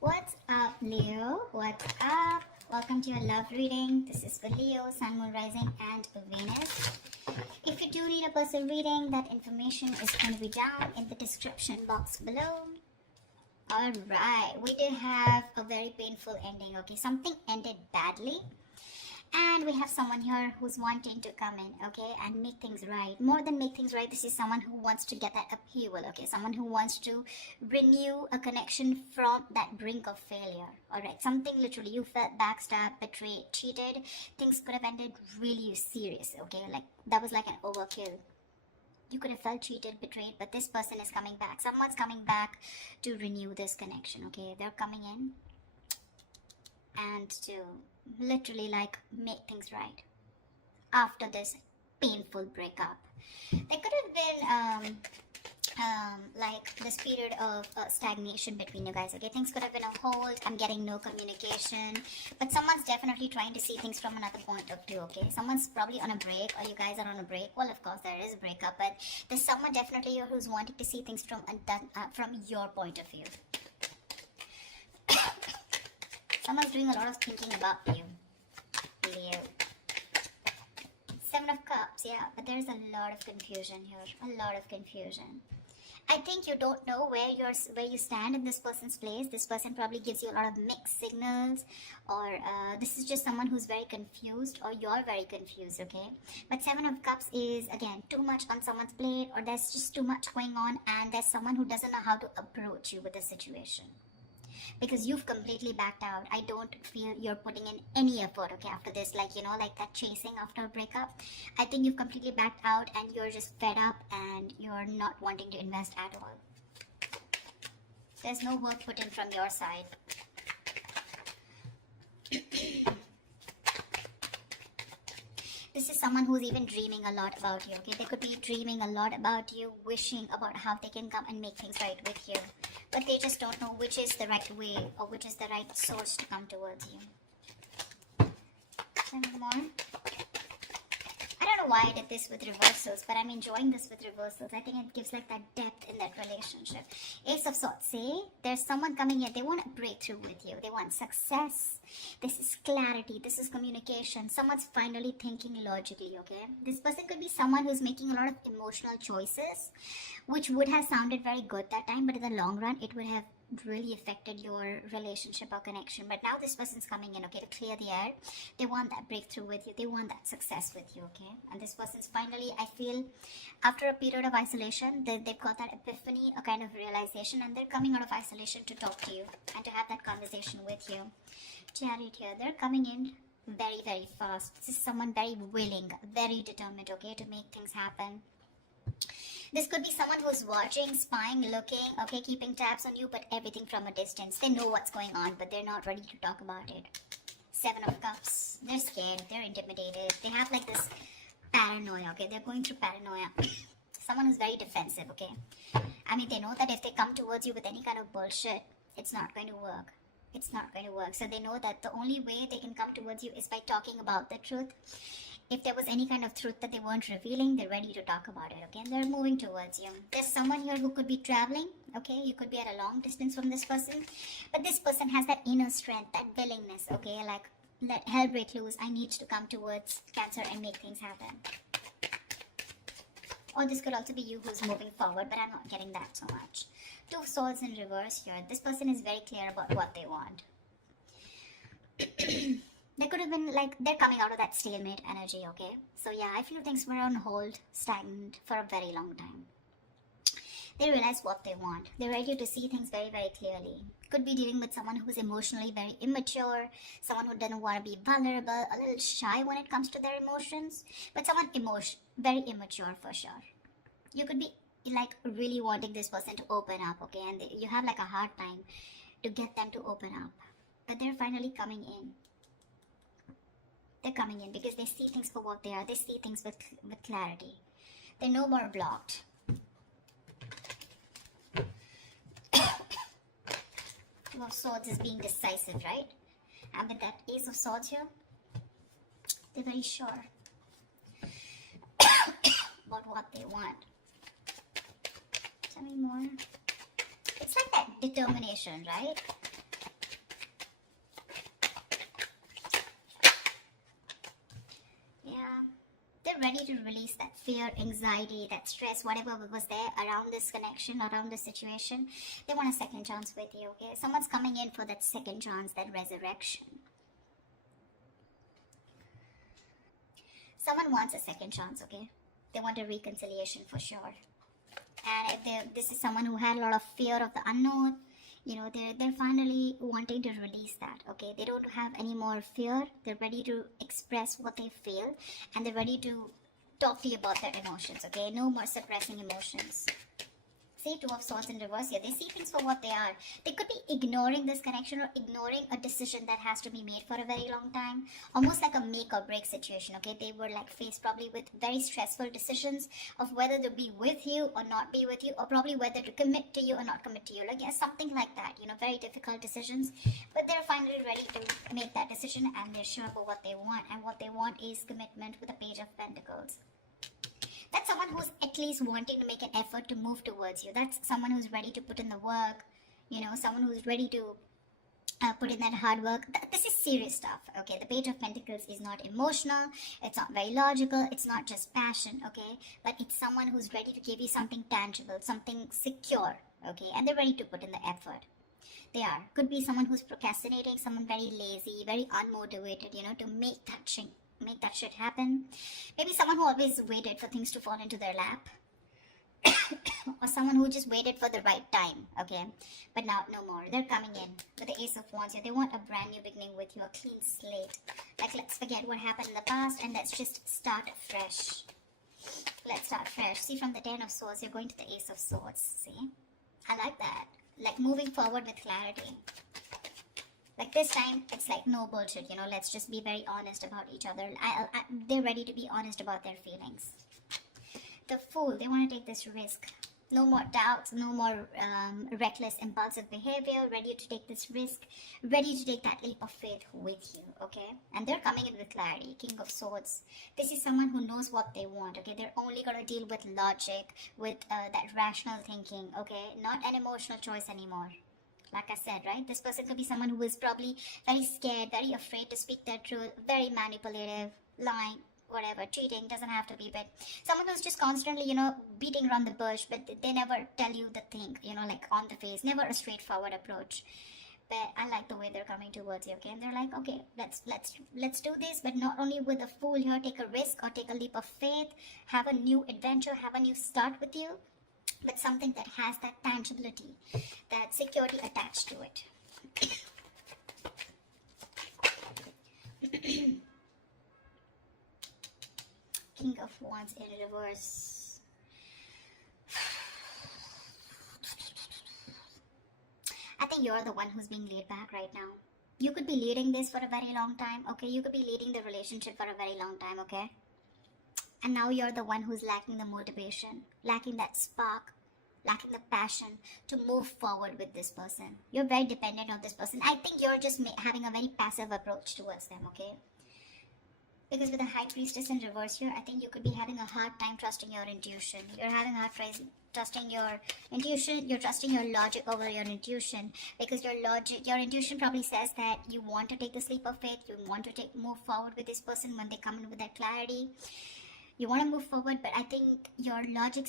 What's up, Leo? What's up? Welcome to your love reading. This is for Leo, Sun, Moon, Rising, and Venus. If you do need a personal reading, that information is going to be down in the description box below. Alright, we did have a very painful ending, okay? Something ended badly. And we have someone here who's wanting to come in, okay, and make things right. More than make things right, this is someone who wants to get that upheaval, okay? Someone who wants to renew a connection from that brink of failure, alright? Something literally, you felt backstabbed, betrayed, cheated. Things could have ended really serious, okay? Like, that was like an overkill. You could have felt cheated, betrayed, but this person is coming back. Someone's coming back to renew this connection, okay? They're coming in and to literally like make things right after this painful breakup. There could have been like this period of stagnation between you guys, okay? Things could have been a hold. I'm getting no communication, but someone's definitely trying to see things from another point of view, okay? Someone's probably on a break, or you guys are on a break. Well, of course there is a breakup, but there's someone definitely here who's wanting to see things from your point of view. Someone's doing a lot of thinking about you, Leo. Seven of Cups, yeah, but there's a lot of confusion here. A lot of confusion. I think you don't know where you stand in this person's place. This person probably gives you a lot of mixed signals, or this is just someone who's very confused, or you're very confused, okay? But Seven of Cups is, again, too much on someone's plate, or there's just too much going on, and there's someone who doesn't know how to approach you with the situation. Because you've completely backed out. I don't feel you're putting in any effort, okay, after this, like, you know, like that chasing after a breakup. I think you've completely backed out and you're just fed up and you're not wanting to invest at all. There's no work put in from your side. This is someone who's even dreaming a lot about you, okay? They could be dreaming a lot about you, wishing about how they can come and make things right with you. But they just don't know which is the right way or which is the right source to come towards you. Any more? I don't know why I did this with reversals, but I'm enjoying this with reversals. I think it gives like that depth in that relationship. Ace of Swords, say there's someone coming here. They want a breakthrough with you. They want success. This is clarity. This is communication. Someone's finally thinking logically, okay? This person could be someone who's making a lot of emotional choices, which would have sounded very good that time, but in the long run, it would have really affected your relationship or connection. But now this person's coming in, okay, to clear the air. They want that breakthrough with you. They want that success with you, okay? And this person's finally, I feel, after a period of isolation, they've got that epiphany, a kind of realization, and they're coming out of isolation to talk to you and to have that conversation with you. Chariot here, they're coming in very, very fast. This is someone very willing, very determined, okay, to make things happen. This could be someone who's watching, spying, looking, okay, keeping tabs on you, but everything from a distance. They know what's going on, but they're not ready to talk about it. Seven of Cups. They're scared. They're intimidated. They have like this paranoia, okay? They're going through paranoia. Someone who's very defensive, okay? I mean, they know that if they come towards you with any kind of bullshit, it's not going to work. It's not going to work. So they know that the only way they can come towards you is by talking about the truth. If there was any kind of truth that they weren't revealing, they're ready to talk about it, okay? And they're moving towards you. There's someone here who could be traveling, okay? You could be at a long distance from this person. But this person has that inner strength, that willingness, okay? Like, let hell break loose. I need to come towards Cancer and make things happen. Or this could also be you who's moving forward, but I'm not getting that so much. Two of Swords in reverse here. This person is very clear about what they want. They could have been like, they're coming out of that stalemate energy, okay? So yeah, I feel things were on hold, stagnant for a very long time. They realize what they want. They're ready to see things very, very clearly. Could be dealing with someone who's emotionally very immature, someone who doesn't want to be vulnerable, a little shy when it comes to their emotions, but someone very immature for sure. You could be like really wanting this person to open up, okay? And you have like a hard time to get them to open up. But they're finally coming in. They're coming in because they see things for what they are. They see things with clarity. They're no more blocked. Two of Swords is being decisive, right? And with that Ace of Swords here, they're very sure about what they want. Tell me more. It's like that determination, right? They're ready to release that fear, anxiety, that stress, whatever was there around this connection, around this situation. They want a second chance with you, okay? Someone's coming in for that second chance, that resurrection. Someone wants a second chance, okay? They want a reconciliation for sure. And if this is someone who had a lot of fear of the unknown, you know, they're finally wanting to release that, okay? They don't have any more fear. They're ready to express what they feel, and they're ready to talk to you about their emotions, okay? No more suppressing emotions. See, Two of Swords in reverse here. They see things for what they are. They could be ignoring this connection or ignoring a decision that has to be made for a very long time. Almost like a make or break situation, okay? They were like faced probably with very stressful decisions of whether to be with you or not be with you, or probably whether to commit to you or not commit to you. Like, yeah, something like that, you know, very difficult decisions. But they're finally ready to make that decision, and they're sure about what they want. And what they want is commitment with the Page of Pentacles. That's someone who's at least wanting to make an effort to move towards you. That's someone who's ready to put in the work, you know, someone who's ready to put in that hard work. This is serious stuff, okay? The Page of Pentacles is not emotional, it's not very logical, it's not just passion, okay? But it's someone who's ready to give you something tangible, something secure, okay? And they're ready to put in the effort. They are. Could be someone who's procrastinating, someone very lazy, very unmotivated, you know, to make that shit happen. Maybe someone who always waited for things to fall into their lap. Or someone who just waited for the right time, okay? But now, no more. They're coming in with the Ace of Wands here. They want a brand new beginning with you, a clean slate. Like, let's forget what happened in the past and let's just start fresh. Let's start fresh. See, from the Ten of Swords, you're going to the Ace of Swords. See? I like that. Like, moving forward with clarity. Like, this time, it's like no bullshit, you know, let's just be very honest about each other. They're ready to be honest about their feelings. The Fool, they want to take this risk. No more doubts, no more reckless, impulsive behavior, ready to take this risk, ready to take that leap of faith with you, okay? And they're coming in with clarity. King of Swords. This is someone who knows what they want, okay? They're only going to deal with logic, with that rational thinking, okay? Not an emotional choice anymore. Like I said, right? This person could be someone who is probably very scared, very afraid to speak their truth, very manipulative, lying, whatever, cheating, doesn't have to be, but someone who's just constantly, you know, beating around the bush, but they never tell you the thing, you know, like on the face, never a straightforward approach. But I like the way they're coming towards you, okay? And they're like, okay, let's do this, but not only with a Fool here, take a risk or take a leap of faith, have a new adventure, have a new start with you, but something that has that tangibility, that security attached to it. King of Wands in reverse. I think you're the one who's being laid back right now. You could be leading this for a very long time, okay? You could be leading the relationship for a very long time, okay? And now you're the one who's lacking the motivation, lacking that spark, lacking the passion to move forward with this person. You're very dependent on this person. I think you're just having a very passive approach towards them, okay? Because with the High Priestess in reverse here, I think you could be having a hard time trusting your intuition. You're having a hard time trusting your intuition. You're trusting your logic over your intuition. Because your intuition probably says that you want to take the leap of faith. You want to move forward with this person when they come in with that clarity. You want to move forward, but I think your logic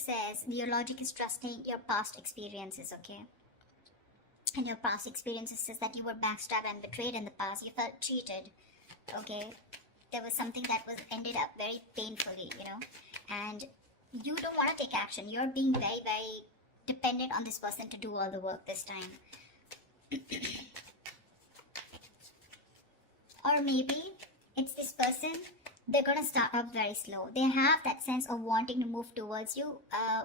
is trusting your past experiences, okay? And your past experiences says that you were backstabbed and betrayed in the past. You felt cheated, okay? There was something that was ended up very painfully, you know? And you don't want to take action. You're being very, very dependent on this person to do all the work this time. Or maybe it's this person. They're going to start up very slow. They have that sense of wanting to move towards you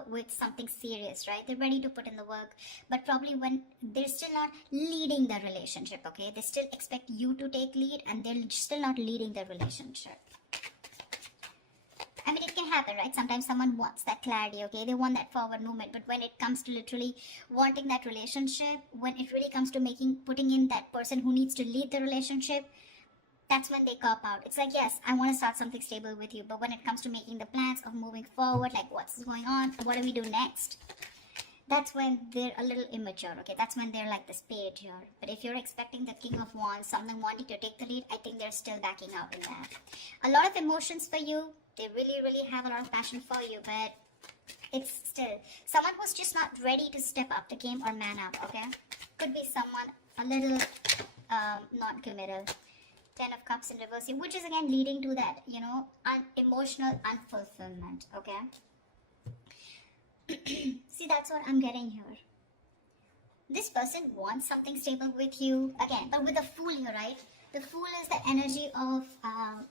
with something serious, right? They're ready to put in the work, but probably when they're still not leading the relationship, okay? They still expect you to take lead and they're still not leading the relationship. I mean, it can happen, right? Sometimes someone wants that clarity, okay? They want that forward movement, but when it comes to literally wanting that relationship, when it really comes to putting in that person who needs to lead the relationship, that's when they cop out. It's like, yes, I want to start something stable with you, but when it comes to making the plans of moving forward, like what's going on, what do we do next? that's when they're a little immature, okay? That's when they're like the spade here. But if you're expecting the King of Wands, someone wanting to take the lead, I think they're still backing out in that. A lot of emotions for you. They really, really have a lot of passion for you, but it's still someone who's just not ready to step up the game or man up, okay? Could be someone a little not committal. 10 of Cups in reverse here, which is again leading to that, you know, emotional unfulfillment, okay? See, that's what I'm getting here. This person wants something stable with you, again, but with the Fool here, right? The Fool is the energy of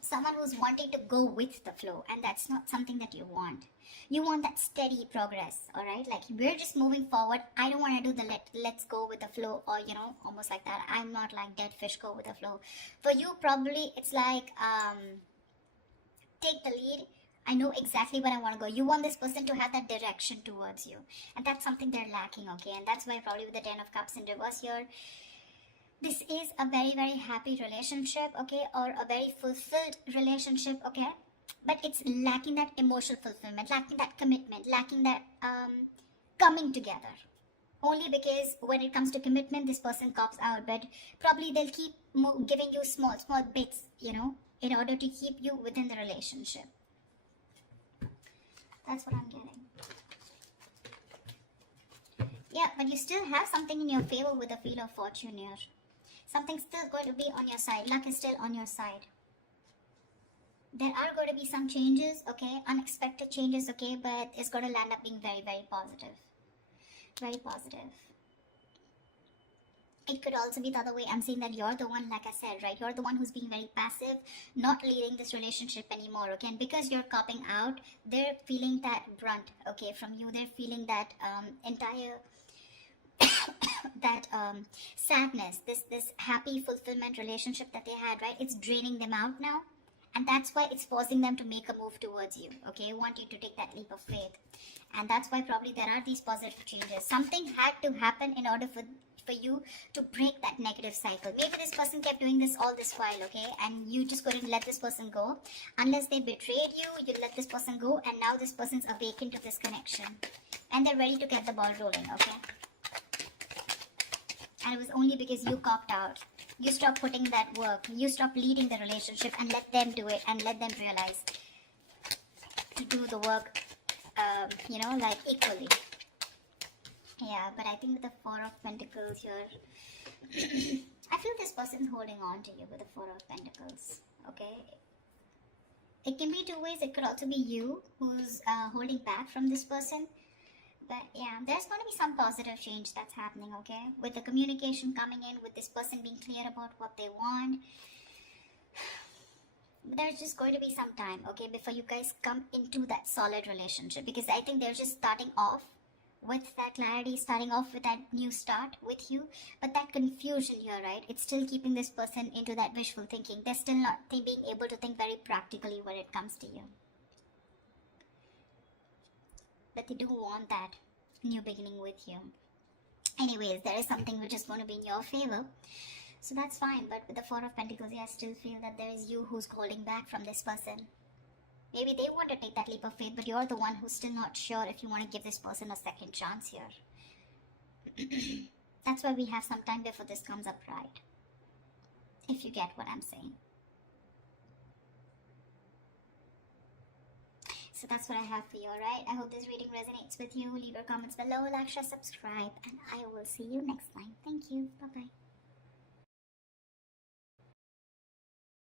someone who's wanting to go with the flow, and that's not something that you want. You want that steady progress, all right? Like, we're just moving forward. I don't want to do the let's go with the flow, or, you know, almost like that. I'm not like dead fish, go with the flow. For you, probably it's like take the lead. I know exactly where I want to go. You want this person to have that direction towards you, and that's something they're lacking, okay? And that's why probably with the 10 of Cups in reverse here, this is a very, very happy relationship, okay, or a very fulfilled relationship, okay? But it's lacking that emotional fulfillment, lacking that commitment, lacking that coming together. Only because when it comes to commitment, this person cops out, but probably they'll keep giving you small bits, you know, in order to keep you within the relationship. That's what I'm getting. Yeah, but you still have something in your favor with the Wheel of Fortune here. Something's still going to be on your side. Luck is still on your side. There are going to be some changes, okay? Unexpected changes, okay? But it's going to land up being very, very positive. Very positive. It could also be the other way. I'm saying that you're the one, like I said, right? You're the one who's being very passive, not leading this relationship anymore, okay? And because you're copping out, they're feeling that brunt, okay, from you. They're feeling that entire that sadness, this happy fulfillment relationship that they had, right? It's draining them out now, and that's why it's forcing them to make a move towards you, okay? Want you to take that leap of faith, and that's why probably there are these positive changes. Something had to happen in order for you to break that negative cycle. Maybe this person kept doing this all this while, okay, and you just couldn't let this person go. Unless they betrayed you, you let this person go, and now this person's awakened to this connection, and they're ready to get the ball rolling, okay? And it was only because you copped out. You stopped putting that work. You stopped leading the relationship and let them do it, and let them realize to do the work, you know, like equally. Yeah, but I think with the Four of Pentacles here, I feel this person's holding on to you with the Four of Pentacles, okay? It can be two ways. It could also be you who's holding back from this person. But yeah, there's going to be some positive change that's happening, okay? With the communication coming in, with this person being clear about what they want. But there's just going to be some time, okay, before you guys come into that solid relationship. Because I think they're just starting off with that clarity, starting off with that new start with you. But that confusion here, right, it's still keeping this person into that wishful thinking. They're still not being able to think very practically when it comes to you. But they do want that new beginning with you. Anyways, there is something which is going to be in your favor. So that's fine. But with the Four of Pentacles, I still feel that there is you who's holding back from this person. Maybe they want to take that leap of faith, but you're the one who's still not sure if you want to give this person a second chance here. That's why we have some time before this comes up right. If you get what I'm saying. So that's what I have for you, alright? I hope this reading resonates with you. Leave your comments below, like, share, subscribe, and I will see you next time. Thank you. Bye-bye.